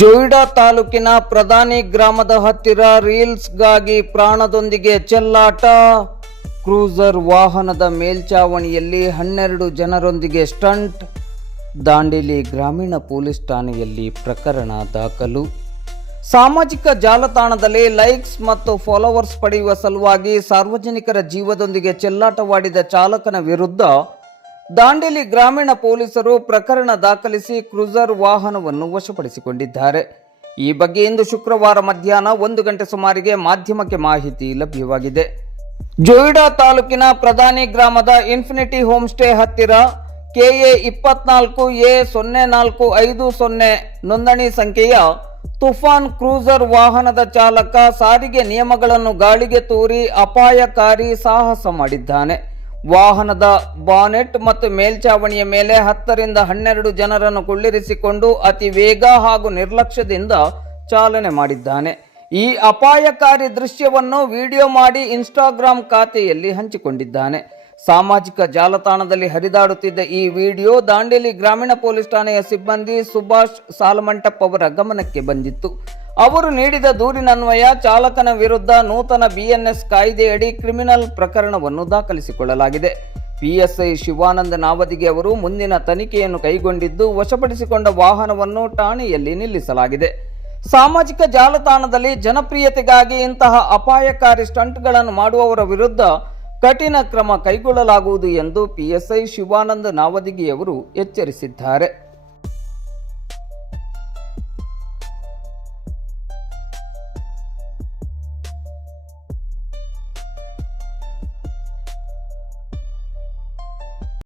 ಜೋಯಿಡಾ ತಾಲೂಕಿನ ಪ್ರಧಾನಿ ಗ್ರಾಮದ ಹತ್ತಿರ ರೀಲ್ಸ್ಗಾಗಿ ಪ್ರಾಣದೊಂದಿಗೆ ಚೆಲ್ಲಾಟ. ಕ್ರೂಸರ್ ವಾಹನದ ಮೇಲ್ಚಾವಣಿಯಲ್ಲಿ 12 ಜನರೊಂದಿಗೆ ಸ್ಟಂಟ್. ದಾಂಡೇಲಿ ಗ್ರಾಮೀಣ ಪೊಲೀಸ್ ಠಾಣೆಯಲ್ಲಿ ಪ್ರಕರಣ ದಾಖಲು. ಸಾಮಾಜಿಕ ಜಾಲತಾಣದಲ್ಲಿ ಲೈಕ್ಸ್ ಮತ್ತು ಫಾಲೋವರ್ಸ್ ಪಡೆಯುವ ಸಲುವಾಗಿ ಸಾರ್ವಜನಿಕರ ಜೀವದೊಂದಿಗೆ ಚೆಲ್ಲಾಟವಾಡಿದ ಚಾಲಕನ ವಿರುದ್ಧ ದಾಂಡೇಲಿ ಗ್ರಾಮೀಣ ಪೊಲೀಸರು ಪ್ರಕರಣ ದಾಖಲಿಸಿ ಕ್ರೂಸರ್ ವಾಹನವನ್ನು ವಶಪಡಿಸಿಕೊಂಡಿದ್ದಾರೆ. ಈ ಬಗ್ಗೆ ಇಂದು ಶುಕ್ರವಾರ ಮಧ್ಯಾಹ್ನ 1 ಗಂಟೆ ಸುಮಾರಿಗೆ ಮಾಧ್ಯಮಕ್ಕೆ ಮಾಹಿತಿ ಲಭ್ಯವಾಗಿದೆ. ಜೋಯಿಡಾ ತಾಲೂಕಿನ ಪ್ರಧಾನಿ ಗ್ರಾಮದ ಇನ್ಫಿನಿಟಿ ಹೋಮ್ ಸ್ಟೇ ಹತ್ತಿರ KA 24A0450 ನೋಂದಣಿ ಸಂಖ್ಯೆಯ ತುಫಾನ್ ಕ್ರೂಸರ್ ವಾಹನದ ಚಾಲಕ ಸಾರಿಗೆ ನಿಯಮಗಳನ್ನು ಗಾಳಿಗೆ ತೂರಿ ಅಪಾಯಕಾರಿ ಸಾಹಸ ಮಾಡಿದ್ದಾನೆ. ವಾಹನದ ಬಾನೆಟ್ ಮತ್ತು ಮೇಲ್ಚಾವಣಿಯ ಮೇಲೆ 10 ರಿಂದ 12 ಜನರನ್ನು ಕುಳ್ಳಿರಿಸಿಕೊಂಡು ಅತಿ ವೇಗ ಹಾಗೂ ನಿರ್ಲಕ್ಷ್ಯದಿಂದ ಚಾಲನೆ ಮಾಡಿದ್ದಾನೆ. ಈ ಅಪಾಯಕಾರಿ ದೃಶ್ಯವನ್ನು ವಿಡಿಯೋ ಮಾಡಿ ಇನ್ಸ್ಟಾಗ್ರಾಮ್ ಖಾತೆಯಲ್ಲಿ ಹಂಚಿಕೊಂಡಿದ್ದಾನೆ. ಸಾಮಾಜಿಕ ಜಾಲತಾಣದಲ್ಲಿ ಹರಿದಾಡುತ್ತಿದ್ದ ಈ ವಿಡಿಯೋ ದಾಂಡೇಲಿ ಗ್ರಾಮೀಣ ಪೊಲೀಸ್ ಠಾಣೆಯ ಸಿಬ್ಬಂದಿ ಸುಭಾಷ್ ಸಾಲಮಂಟಪ್ ಅವರ ಗಮನಕ್ಕೆ ಬಂದಿತ್ತು. ಅವರು ನೀಡಿದ ದೂರಿನನ್ವಯ ಚಾಲಕನ ವಿರುದ್ಧ ನೂತನ BNS ಕಾಯ್ದೆಯಡಿ ಕ್ರಿಮಿನಲ್ ಪ್ರಕರಣವನ್ನು ದಾಖಲಿಸಿಕೊಳ್ಳಲಾಗಿದೆ. PSI ಶಿವಾನಂದ ನಾವದಿಗೆ ಅವರು ಮುಂದಿನ ತನಿಖೆಯನ್ನು ಕೈಗೊಂಡಿದ್ದು ವಶಪಡಿಸಿಕೊಂಡ ವಾಹನವನ್ನು ಠಾಣೆಯಲ್ಲಿ ನಿಲ್ಲಿಸಲಾಗಿದೆ. ಸಾಮಾಜಿಕ ಜಾಲತಾಣದಲ್ಲಿ ಜನಪ್ರಿಯತೆಗಾಗಿ ಇಂತಹ ಅಪಾಯಕಾರಿ ಸ್ಟಂಟ್ಗಳನ್ನು ಮಾಡುವವರ ವಿರುದ್ಧ ಕಠಿಣ ಕ್ರಮ ಕೈಗೊಳ್ಳಲಾಗುವುದು ಎಂದು PSI ಶಿವಾನಂದ ನಾವದಿಗೆ ಅವರು ಎಚ್ಚರಿಸಿದ್ದಾರೆ.